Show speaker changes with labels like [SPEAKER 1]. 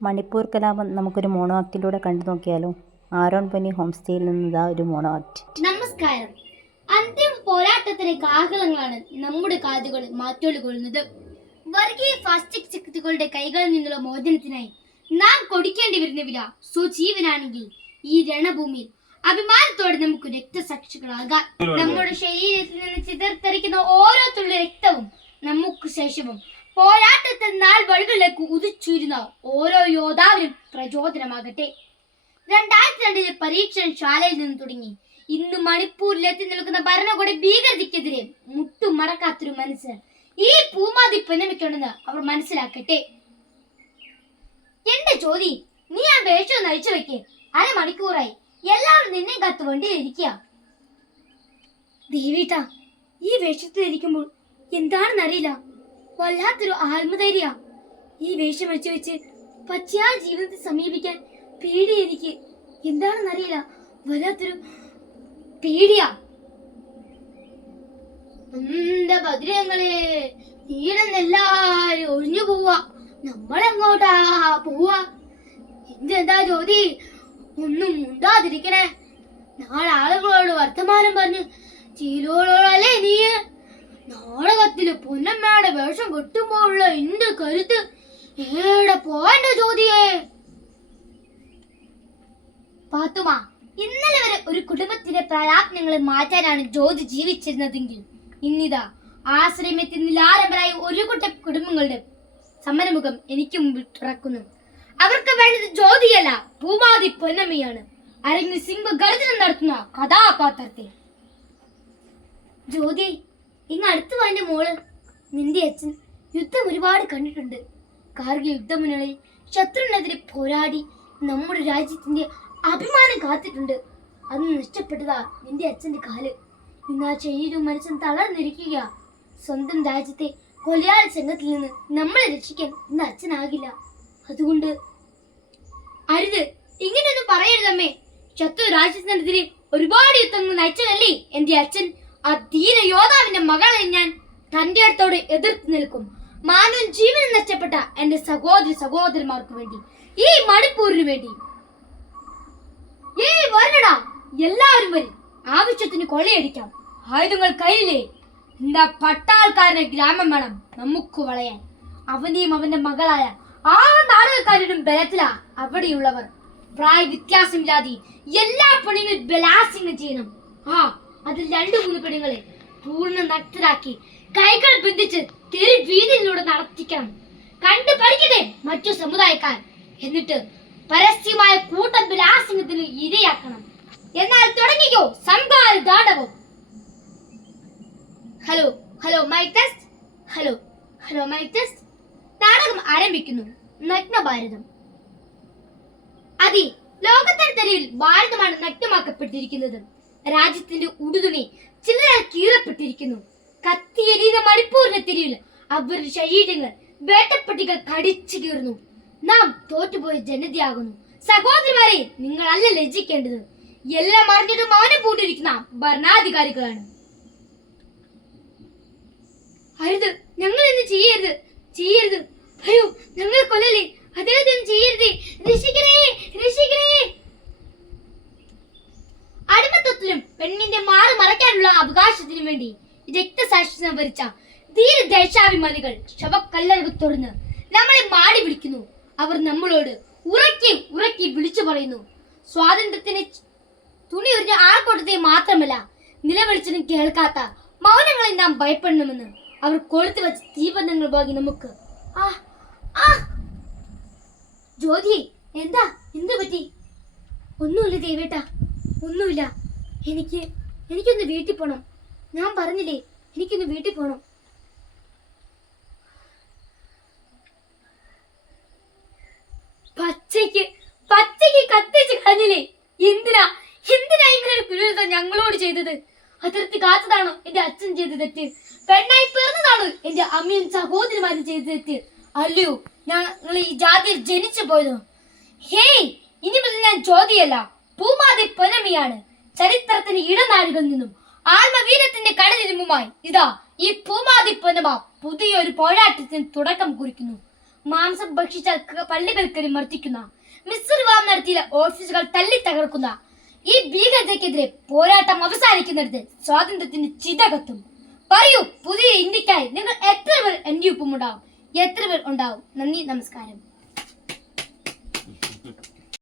[SPEAKER 1] മണിപ്പൂർ കലാപം നമുക്കൊരു മോണോ ആക്റ്റിലൂടെ കണ്ടു നോക്കിയാലോ? ആരോൺ പനി ഹോം സ്റ്റേയിൽ നിന്ന് ഒരു മോണോ ആക്ട്
[SPEAKER 2] നമസ്കാരം. അന്തിമ പോരാട്ടത്തിലെ കാഹളങ്ങളാണ് നമ്മുടെ കാതുകൾ മാറ്റോളി കൊള്ളുന്നത്. വർഗീയ ഫാസ്റ്റിക് ശക്തികളുടെ കൈകളിൽ നിന്നുള്ള മോചനത്തിനായി നാം കൊടുക്കേണ്ടി വരുന്ന വില സുജീവനാണെങ്കിൽ ഈ രണഭൂമിയിൽ അഭിമാനത്തോടെ നമുക്ക് രക്തസാക്ഷികളാകാം. നമ്മുടെ ശരീരത്തിൽ നിന്ന് ചിതർത്തെറിക്കുന്ന ഓരോ തുള്ളി രക്തവും നമുക്ക് ശേഷവും പോരാട്ടത്തിൽ നാല് വഴികളിലേക്ക് ഉദിച്ചുരുന്ന. ഓരോ യോദ്ധാവിനും പ്രചോദനമാകട്ടെ. രണ്ടായിരത്തി രണ്ടിലെ പരീക്ഷണ ശാലയിൽ നിന്ന് തുടങ്ങി. ഇന്ന് മണിപ്പൂരിൽ എത്തി നിൽക്കുന്ന ഭരണകൂട ഭീകരതയ്ക്കെതിരെ മുട്ടുമടക്കാത്തൊരു മനസ്സ് ഈ പൂമാതി പിന്നമിക്കുണ്ടെന്ന് അവർ മനസ്സിലാക്കട്ടെ. എന്റെ ചോദി നീ ആ വേഷം നയിച്ചു വെക്കേ വെക്ക്. അരമണിക്കൂറായി. എല്ലാവരും നിന്നെ കാത്ത് വണ്ടിയിലിരിക്കുക ദേവീട്ട ഈ വേഷത്തിൽ ഇരിക്കുമ്പോൾ എന്താണെന്നറിയില്ല. വല്ലാത്തൊരു ആത്മധൈര്യ. ഈ വേഷം വെച്ച് വെച്ച് പച്ചയായ ജീവിതത്തെ സമീപിക്കാൻ പേടി എനിക്ക്. എന്താണെന്നറിയില്ല. വല്ലാത്തൊരു പേടിയാ. എന്താ ഭദ്രങ്ങളെ ഈടന്നെല്ലാരും ഒഴിഞ്ഞു പോവാ. നമ്മളെങ്ങോട്ടാ പോവാ? എന്തെന്താ ജ്യോതി? ഒന്നും മുണ്ടാതിരിക്കണേ. നാളെ ആളുകളോട് വർത്തമാനം പറഞ്ഞു ചീലോളോളല്ലേ നീ നാടകത്തിൽ പൊന്നമ്മയുടെ വേഷം കെട്ടുമ്പോഴുള്ള എന്റെ കരുത്ത് ഏടെ പോന്റെ ചോദ്യേ? പാത്തുമ ഇന്നലെ വരെ ഒരു കുടുംബത്തിന്റെ പ്രയാത്നങ്ങളെ മാറ്റാനാണ് ജ്യോതി ജീവിച്ചിരുന്നതെങ്കിൽ ഇന്നിതാ ആശ്രമത്തിൽ നിലാരംഭരായ ഒരു കൂട്ടം കുടുംബങ്ങളുടെ സമരമുഖം എനിക്ക് മുമ്പിൽ തുറക്കുന്നു. അവർക്ക് വേണ്ടത് ജ്യോതിയല്ല ഭൂമാതി പൊന്നമ്മയാണ്. അരങ്ങ് സിംഹ ഗർജനം നടത്തുന്ന കഥാപാത്രത്തെ. ജ്യോതി ഇങ്ങ് അടുത്ത് വാന്റെ മോൾ. നിന്റെ അച്ഛൻ യുദ്ധം ഒരുപാട് കണ്ടിട്ടുണ്ട്. കാർഗിൽ യുദ്ധമുന്നണിയിൽ ശത്രുവിനെതിരെ പോരാടി നമ്മുടെ രാജ്യത്തിന്റെ അഭിമാനം കാത്തിട്ടുണ്ട്. അത് നഷ്ടപ്പെട്ടതാ നിന്റെ അച്ഛന്റെ കാൽ. ഇന്ന് ആ ശരീരവും മനസ്സും തളർന്നിരിക്കുക സ്വന്തം രാജ്യത്തെ കൊലയാളി സംഘത്തിൽ നിന്ന് നമ്മളെ രക്ഷിക്കാൻ ഇന്ന് അച്ഛനാകില്ല. അതുകൊണ്ട് അരുത്. ഇങ്ങനെയൊന്നും പറയരുതമ്മേ. ശത്രു രാജ്യത്തിനെതിരെ ഒരുപാട് യുദ്ധങ്ങൾ നയിച്ചതല്ലേ എന്റെ അച്ഛൻ? ആ ധീര യോദ്ധാവിന്റെ മകളെ ഞാൻ തന്റെ അടുത്തോട് എതിർത്ത് നിൽക്കും. മാനവൻ ജീവനും നഷ്ടപ്പെട്ട എന്റെ സഹോദരി സഹോദരന്മാർക്ക് വേണ്ടി ഈ മണിപ്പൂരിന് വേണ്ടി. ഏയ് വരണടാ എല്ലാവരും വരും. ആവശ്യത്തിന് കൊള്ളയടിക്കാം. ആയുധങ്ങൾ കയ്യിലേ. എന്താ പട്ടാൾക്കാരുടെ ഗ്രാമം വേണം നമുക്ക് വളയാൻ. അവനെയും അവന്റെ മകളായ ആ നാടകക്കാരനും ബലത്തിലാ അവിടെയുള്ളവർ. പ്രായ വ്യത്യാസമില്ലാതെ എല്ലാ പണിയും ബലാസിംഗ് ചെയ്യണം. ആ അതിൽ രണ്ടു മൂന്ന് പെണ്ണുങ്ങളെ പൂർണ നഗ്നരാക്കി കൈകൾ ബന്ധിച്ച് തെരു വീതിയിലൂടെ നടത്തിക്കണം. കണ്ടു പഠിക്കട്ടെ മറ്റു സമുദായക്കാർ. എന്നിട്ട് പരസ്യമായ കൂട്ട ബലാസിംഗത്തിന് ഇരയാക്കണം. എന്നാൽ തുടങ്ങിക്കോ ദാടവം. Hello hello mic test hello hello mic test നാടകം ആരംഭിക്കുന്നു. നഗ്ന ഭാരതം അതെ ലോകത്തിന് തെരുവിൽ ഭാരതമാണ് നഗ്നമാക്കപ്പെട്ടിരിക്കുന്നത്. രാജ്യത്തിന്റെ ഉടുതുണി ചിലരാൽ കീറപ്പെട്ടിരിക്കുന്നു. കത്തിയെരിയുന്ന മണിപ്പൂരിന്റെ തിരിയിൽ അവരുടെ ശരീരങ്ങൾ വേട്ടപ്പെട്ടികൾ കടിച്ചു കീറുന്നു. നാം തോറ്റുപോയ ജനതയാകുന്നു. സഹോദരിമാരെ നിങ്ങൾ അല്ല ലജ്ജിക്കേണ്ടത്. എല്ലാം അറിഞ്ഞിട്ട് മൗനം പൂണ്ടിരിക്കുന്ന ഭരണാധികാരികളാണ്. അരുത് ഞങ്ങൾ ഇന്ന് ചെയ്യരുത് ചെയ്യരുത്. അയ്യോ ഞങ്ങൾ കൊല്ലല്ലേ? അദ്ദേഹത്തിന് ചെയ്യരുതേ. രക്ഷിക്കണേ രക്ഷിക്കണേ. പെണ്ണിന്റെ മാറി മറയ്ക്കാനുള്ള അവകാശത്തിന് വേണ്ടി രക്തസാക്ഷി സംഭരിച്ച ധീര ദേശാഭിമാനികൾ ശവക്കല്ലറവ് തുറന്ന് നമ്മളെ മാടി വിളിക്കുന്നു. അവർ നമ്മളോട് ഉറക്കി ഉറക്കി വിളിച്ചു പറയുന്നു. സ്വാതന്ത്ര്യത്തിന് തുണി ഉരിഞ്ഞ ആൾക്കൂട്ടത്തെ മാത്രമല്ല നിലവിളിച്ചതും കേൾക്കാത്ത മൗനങ്ങളെ നാം ഭയപ്പെടണമെന്ന് അവർ കൊളുത്തു വെച്ച തീപന്ധങ്ങൾ വാങ്ങി നമുക്ക്. ആ ആ. ജ്യോതി എന്താ? എന്ത് പറ്റി ഒന്നുമില്ല ദേവേട്ട ഒന്നുമില്ല. എനിക്ക് എനിക്കൊന്ന് വീട്ടിൽ പോണം. ഞാൻ പറഞ്ഞില്ലേ എനിക്കൊന്ന് വീട്ടിൽ പോണം. പച്ചയ്ക്ക് പച്ചയ്ക്ക് കത്തിച്ച് കളഞ്ഞില്ലേ? എന്തിനാ എന്തിനാ ഇങ്ങനെ ക്രൂരത ഞങ്ങളോട് ചെയ്തത്? അതിർത്തി കാത്തതാണോ എന്റെ അച്ഛൻ ചെയ്ത തെറ്റ്? പെണ്ണായി പിറന്നതാണോ എന്റെ അമ്മയും സഹോദരിമാരും ചെയ്ത തെറ്റ്? അല്ലയോ ഞങ്ങൾ ഈ ജാതിയിൽ ജനിച്ചു പോയതോ. ഹേയ് ഇനി മുതൽ ഞാൻ ജ്യോതിയല്ല പൂമാതി പൊനമിയാണ് ചരിത്രത്തിന്റെ ഇടനാഴികൾ നിന്നും ആത്മവീരത്തിന്റെ കടലിരുമ്പുമായി. ഇതാ ഈ പൂമാതി പുതിയൊരു പോരാട്ടത്തിന് തുടക്കം കുറിക്കുന്നു. മാംസം ഭക്ഷിച്ചാൽ പള്ളികൾക്കെതിരെ മർദ്ദിക്കുന്ന മിസ്റ്റർ നടത്തിയ ഓഫീസുകൾ തല്ലി തകർക്കുന്ന ഈ ഭീകരതയ്ക്കെതിരെ പോരാട്ടം അവസാനിക്കുന്നിടത്ത് സ്വാതന്ത്ര്യത്തിന് ചിതകത്തും. പറയൂ പുതിയ ഇന്ത്യക്കായി നിങ്ങൾ എത്ര പേർ എന്റെ ഒപ്പം ഉണ്ടാവും എത്ര പേർ ഉണ്ടാവും? നന്ദി നമസ്കാരം.